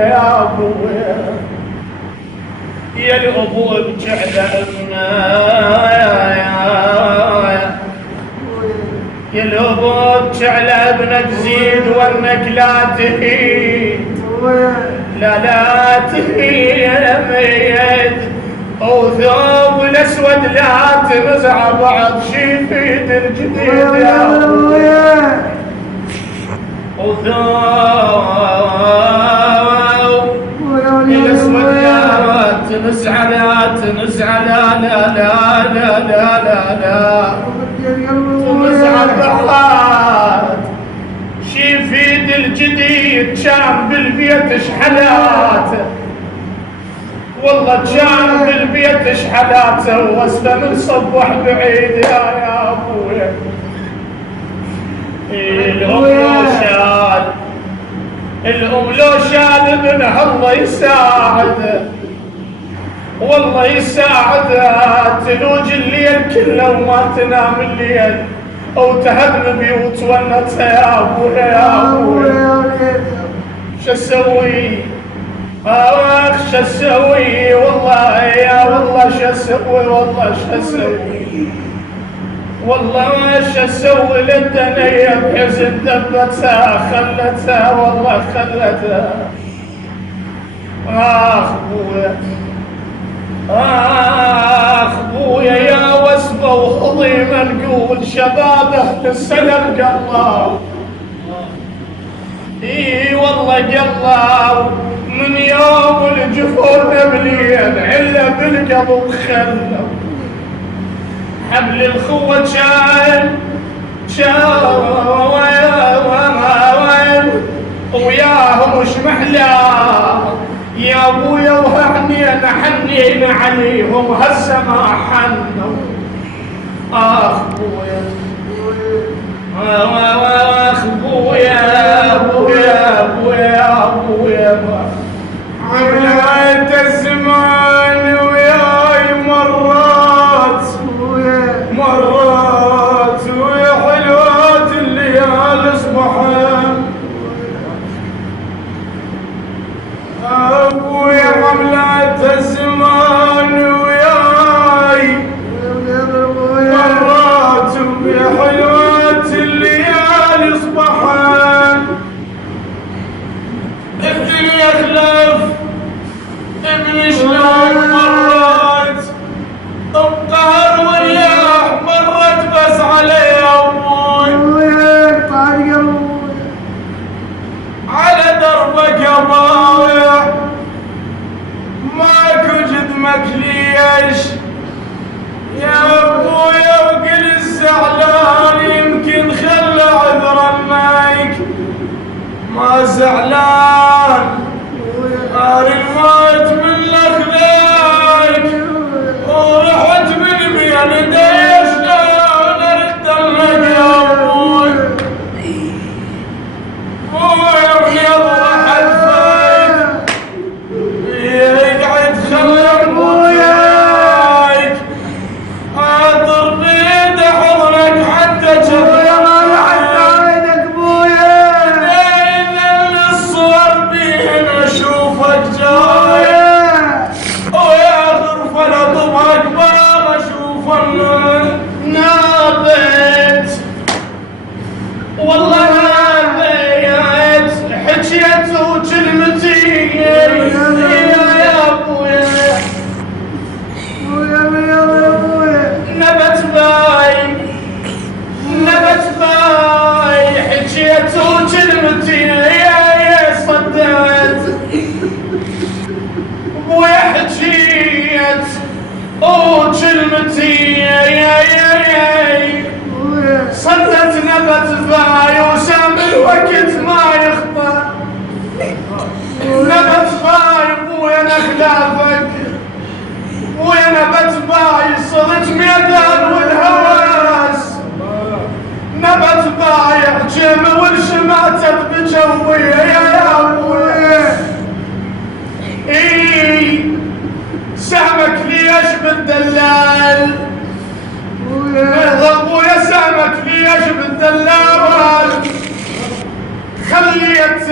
يا ابويا يا الابو بجعل ابنا يا الابو بجعل ابنك زيد وانك لا تهين لا تهين وثوب الاسود لا تنزع بعض شي يفيد الجديد يا ابويا وثوب الاسود لا تنزع تنزع لا تنزع بعض شي يفيد الجديد كان بالبيت شحنات والله كان بالبيت شحناته واسلم نصبح بعيد يا ابويا الام لو شاد ابنها الله يساعده والله يساعده تلوج الليل كله وما تنام الليل او تهدم بيوت ونتها يا ابويا شو اسوي اخ شو اسوي والله يا والله شو اسوي والله شو اسوي والله شو اسوي للدنيا بحزن دبتها خلتها والله خلتها اخ بويا يا وسبه وخضيمه نقول شباب اهل السلام قلاب اي والله قلاب من يوم الجفون بليل عله بالقلب وخلى حبل الخوة كان وياهم وش محلى يا ابويا وهنينا حنينا عليهم هسه ما حنوا اخ بويا اخ بويا ابويا عملت الزمان وياي مرات ويا حلوات الليالي صبحان ابويا عملت الزمان وياي مرات ويا حلوات الليالي صبحان الدنيا خلف ابني شلون مرات بقهر والرياح مرت بس علي ابوي على دربك يا بايع ماكو جدمك ليش يا ابويا وقل الزعلان يمكن خلى عذرا مايك ما زعلان قاري الموت من لخذاك ورحت من بين ديش لون ارد لك يا ابوي بويا بيض واحد فايك يقعد خلى ابوياك اطر بيد حضنك حتى جبل عينك بويا بين الصور بين اشوفك جاي ويا غرفة لطبك باب اشوف نابت والله نابت حكيت وكلمتي يا ابويا نبت باي حكيت وكلمتي يا صدقت ابويا حكيت وكلمتي صدت نبت باي وسام الوقت ما يخطى نبت باي ابويا انا خلافك ابويا نبت باي صرت ميدان والهواس نبت باي حجيمه والشماتة بجوي يا ابويا سهمك ليش بالدلال ابويا سهمك ليش بالدلال خليت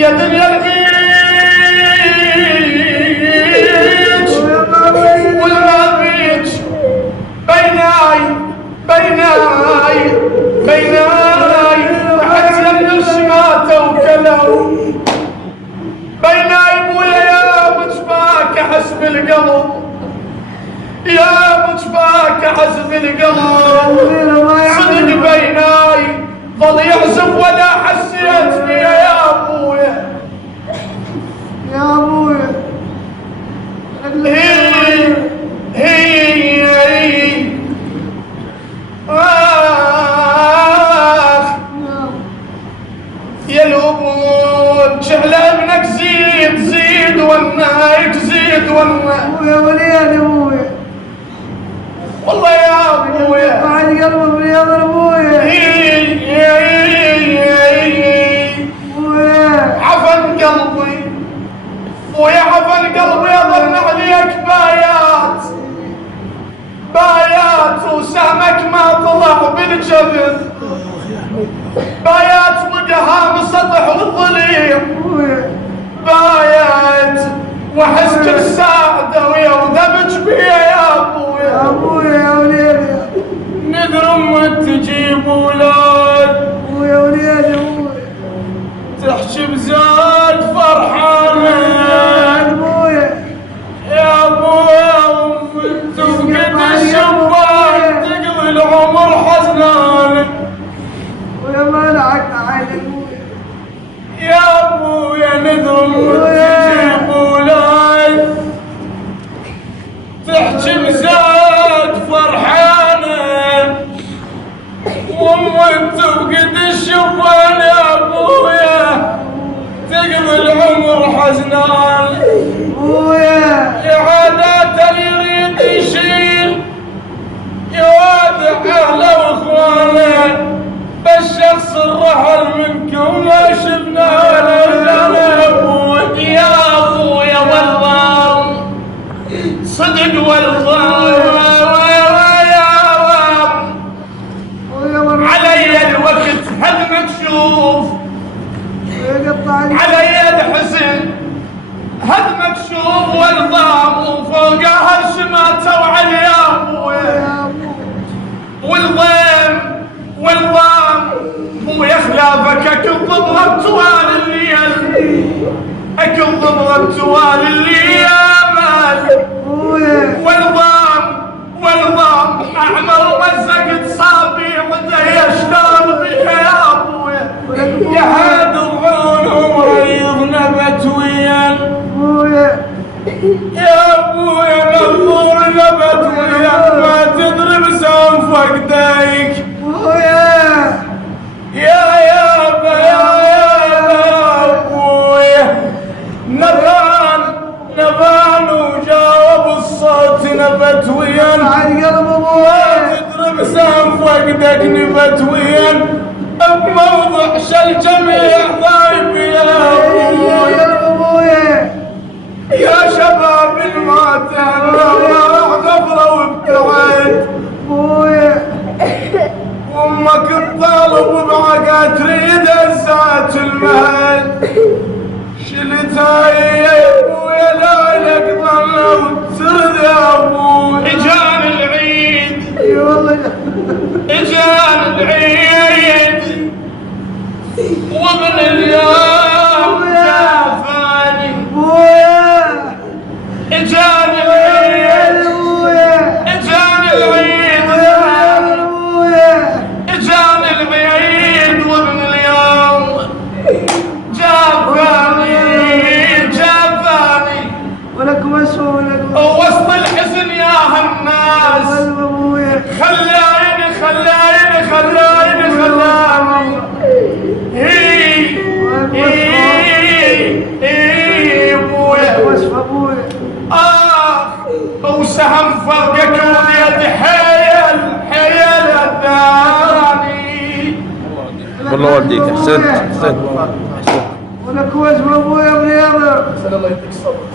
يا دنيا الغيج والما بيج بيناي حتى النفس ما توكلوا بيناي بويا يا مجباك حسب القلب يا مجباك حسب القلب صدق بيناي ظل يعزف ولا حسيت بيا يا ابويا يا ابويا هي يا الأمور جعل ابنك زيد والنايك زيد والنايك يا وليد يا ابويا والله يا ابويا بعد قلبك يا ابويا عفن قلبي ويا عفن قلبي اظن عليك بايات وسهمك ما طلع بالجبل بايات وقهام سطح والظليم بايات وحس كل ساعة دوية ودمج بيا يا ابويا يا ابويا يا وليدي ندر امك تجيب اولاد ابويا وليدي يا ابويا تحشي بزاد فرحانة يا ابويا وتفقد الشباب تقضي العمر حزنانة ويا ما لعقت عين ابويا يا ابويا ندر امك تجيب اولاد تحكي بزاد فرحانة وامك تفقد الشبان يا ابويا تقضي العمر حزنان ابويا إعادة يريد يشيل يوادع اهله واخوانه بالشخص الرحل منكم ما شفنا ولا ابويا يا ابويا والله صدق والله علي الوقت هل مكشوف علي الحزن هل مكشوف والضام وفوقها الشماتة وعلي يا ابويا والضام مو يخلافك اكل ضبغة طوال الليل اكل ضبغة طوال الليل والضام احمر ومزقت صابيع ودي اشتغل بيها يا ابويا يا هاد العون ومريض نبت ويان يا ابويا نظور نبت ويان ما تضرب سهم فوق دايك يا ابويا نبان وجاوب الصوت نبت ويان تضرب سهم فوقدك نبت ويان بموضع الجميع ضايب يا ابويا يا شباب الماتنا يا غفرة وابتعد وامك الطالب وبعقا تريد الساعة المهل شلتها يا ابويا لا لك ظل وترد يا ابويا اجان العيد اجان العيد وابن اليوم جافاني اجان العيد اجان العيد اجان العيد وابن اليوم جافاني ولكم اسوء وسط الحزن يا هالناس خلايني وسهم فرقك وليد حيل الثاني. والله والديك احسنت احسنت. ولك وجه ابويا من يابا. الله يديك الصبر.